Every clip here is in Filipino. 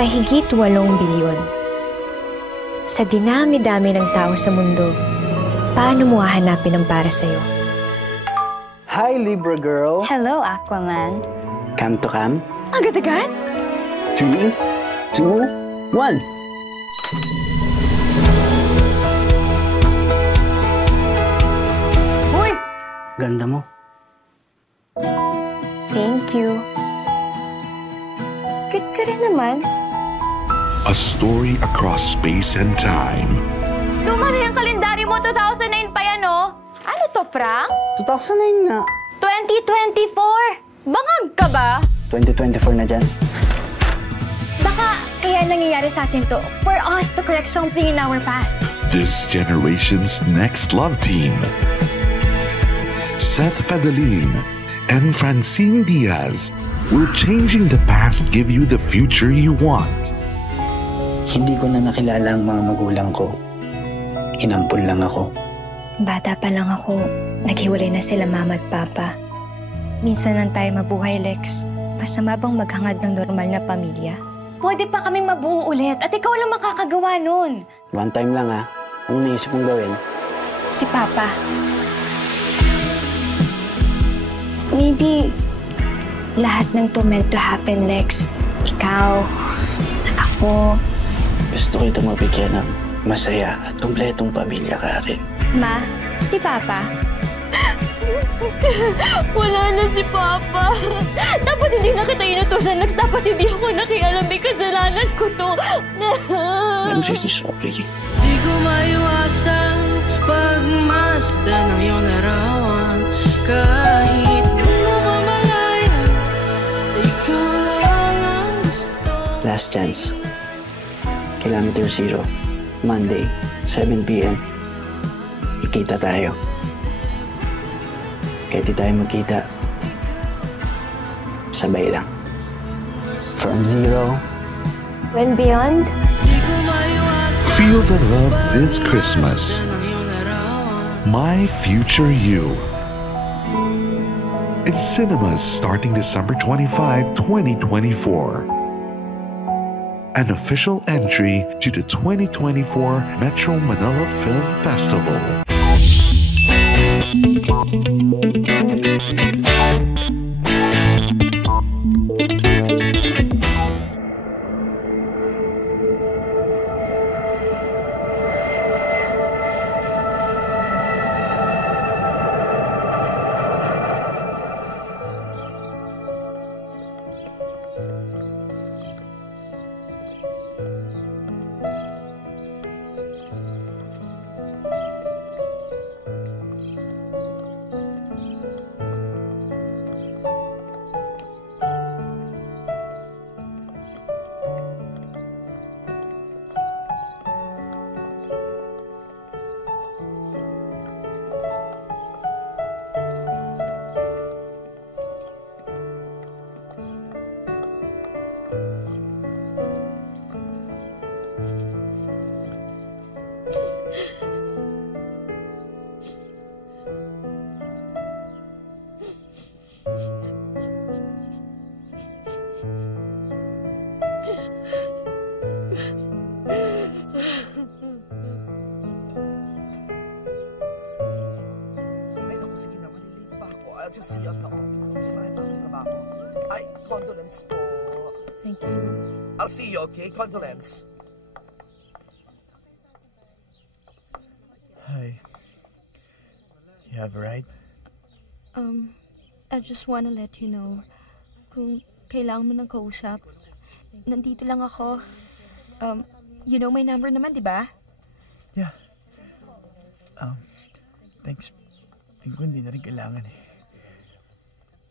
mahigit 8 bilyon. Sa dinami-dami ng tao sa mundo, paano mo hahanapin ang para sa'yo? Hi, Libra girl. Hello, Aquaman. Come to come? Agad-agad? 3, 2, 1. Uy! Ganda mo. Thank you. Cute ka rin naman. A story across space and time. Luma na yung kalendaryo mo, 2009 pa yan, oh. Ano to, prank? 2009 nga. 2024! Bangag ka ba? 2024 na dyan. Baka kaya nangyayari sa atin to for us to correct something in our past. This generation's next love team. Seth Fadalin and Francine Diaz will changing the past give you the future you want. Hindi ko na nakilala ang mga magulang ko. Inampun lang ako. Bata pa lang ako, naghiwalay na sila mama at papa. Minsan lang tayo mabuhay, Lex. Masama bang maghangad ng normal na pamilya? Pwede pa kaming mabuo ulit at ikaw lang makakagawa nun. One time lang ha. Anong naisip mong gawin? Si Papa. Maybe lahat ng to meant to happen, Lex. Ikaw, at ako. Gusto kita mabigyan ng masaya at kumpletong pamilya ka rin. Ma, si Papa. Wala na si Papa. Dapat hindi na kita inutusan, Lex. Dapat hindi ako nakialam. May kasalanan ko to. I'm really sorry. Di ko maiwasan pagmasdan ng iyong larawan. Kahit di mo mamalayan, ikaw lang ang gusto. Last chance. Kilometer 0. Monday, 7 p.m. Ikita tayo. Kahit di tayo magkita, sabay lang. From 0. When beyond? Feel the love this Christmas. My Future You. In cinemas starting December 25, 2024. An official entry to the 2024 Metro Manila Film Festival. I'll just see you at the office. Okay, marami pa akong trabaho. Ay, condolence po. Thank you. I'll see you, okay? Condolence. Hi. You have a ride? I just wanna let you know, kung kailangan mo ng kausap, nandito lang ako. You know my number naman, di ba? Yeah. Thanks. Tingin ko hindi na rin kailangan eh.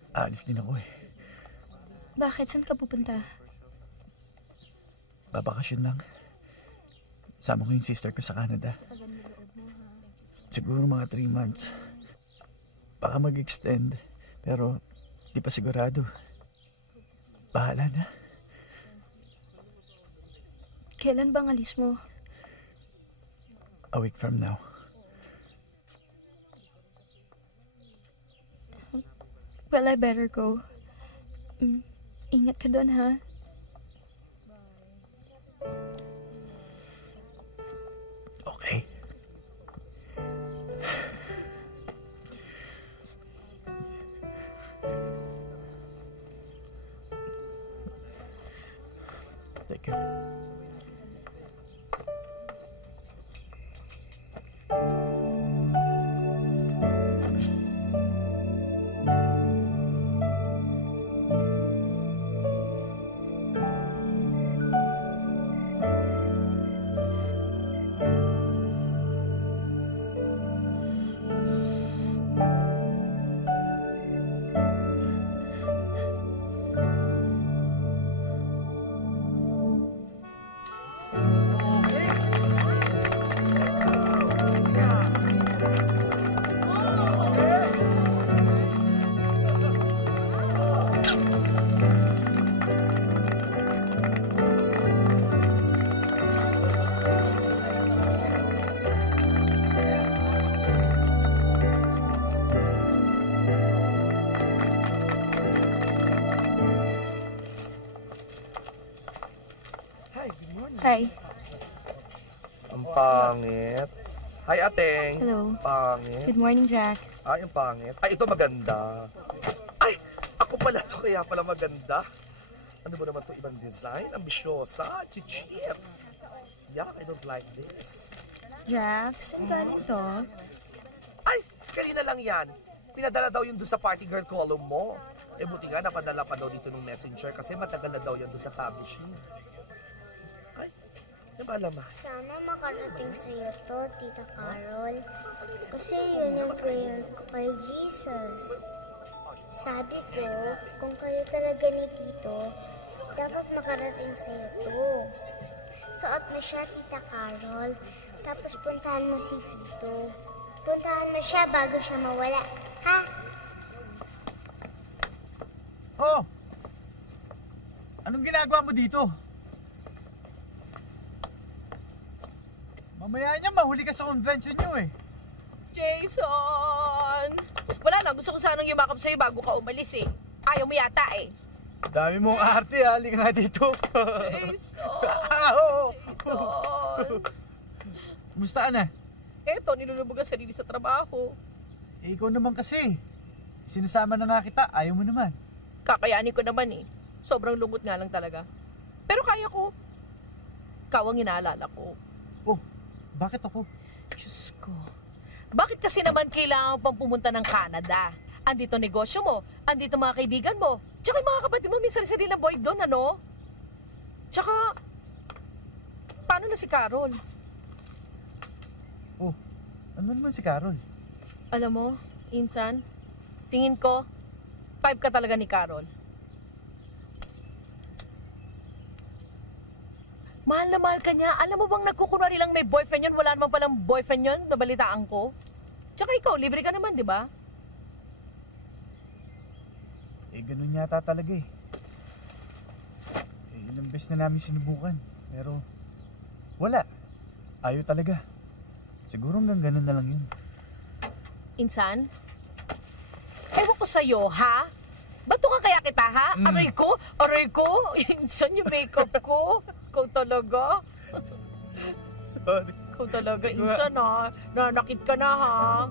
Aalis din ako eh. Bakit? Saan ka pupunta? Babakasyon lang. Sama ko yung sister ko sa Canada. Siguro mga 3 months. Baka mag-extend. Pero di pa sigurado. Bahala na. Kailan bang alis mo? A week from now. Well, I better go. Ingat ka doon, ha? Teka. Hi, good morning. Hi. Ang pangit. Hi, ateng. Hello. Pangit. Good morning, Jack. Ay, ang pangit. Ay, ito maganda. Ay, ako pala to, kaya pala maganda. Ano ba naman to ibang design? Ambisyosa, chichip. Yuck, I don't like this. Jack, saan galing to? Ay, kanina lang yan. Pinadala daw yun doon sa party girl column mo. Eh, buti nga, napadala pa daw dito ng messenger kasi matagal na daw yan doon sa publishing. Ay, yung malamas. Sana makarating sa'yo to, Tita Carol. Kasi yun yung prayer ko kay Jesus. Sabi ko, kung kayo talaga ni Tito, dapat makarating sa'yo to. Suot mo siya, Tita Carol. Tapos puntahan mo si Tito. Puntahan mo siya bago siya mawala. Ha? Oh! Anong ginagawa mo dito? Mamaya niya, mahuli ka sa convention niyo eh. Jason! Wala lang, gusto ko sanang yumakap sa'yo bago ka umalis eh. Ayaw mo yata eh. Dami mong arte ha, halika nga dito. Jason! Oo. Jason! Kumusta ka na? Eto, nilulubog ang sarili sa trabaho. Eh, ikaw naman kasi. Sinasama na nga kita, ayaw mo naman. Kakayanin ko naman eh. Sobrang lungkot nga lang talaga. Pero kaya ko. Ikaw ang inaalala ko. Oh, bakit ako? Diyos ko. Bakit kasi naman kailangan pang pumunta ng Canada? Andito negosyo mo, andito mga kaibigan mo, tsaka yung mga kapatid mo may sarili na boy doon, ano? Tsaka, paano na si Carol? Oh, ano naman si Carol? Alam mo, Insan, tingin ko, type ka talaga ni Carol. Mahal na mahal ka niya. Alam mo bang nagkukunwari lang may boyfriend yun? Wala naman palang boyfriend yun, nabalitaan ko. Tsaka ikaw, libre ka naman, di ba? Eh, ganun yata talaga eh. Ilang beses na namin sinubukan. Pero, wala. Ayaw talaga. Siguro hanggang ganun na lang yun. Insan? Ewan ko sa'yo, ha? Bato ka kaya kita, ha? Aray ko? Aray ko? Insan yung makeup ko? Ikaw talaga? Sorry. Ikaw talaga, Insan, ha? Nanakit ka na, ha?